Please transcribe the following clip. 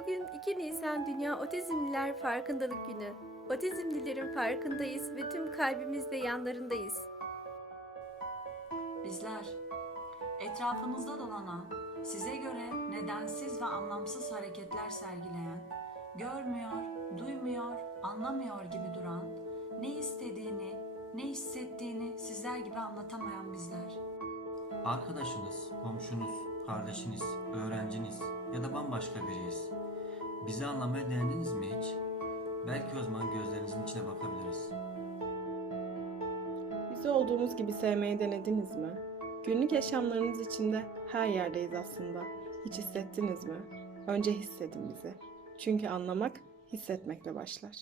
Bugün 2 Nisan Dünya Otizmliler Farkındalık Günü. Otizmlilerin farkındayız ve tüm kalbimizle yanlarındayız. Bizler, etrafınızda dolanan, size göre nedensiz ve anlamsız hareketler sergileyen, görmüyor, duymuyor, anlamıyor gibi duran, ne istediğini, ne hissettiğini sizler gibi anlatamayan bizler. Arkadaşınız, komşunuz, kardeşiniz, öğrenciniz bambaşka biriyiz. Bizi anlamaya denediniz mi hiç? Belki o zaman gözlerinizin içine bakabiliriz. Bizi olduğumuz gibi sevmeyi denediniz mi? Günlük yaşamlarınız içinde her yerdeyiz aslında. Hiç hissettiniz mi? Önce hissedin bizi. Çünkü anlamak hissetmekle başlar.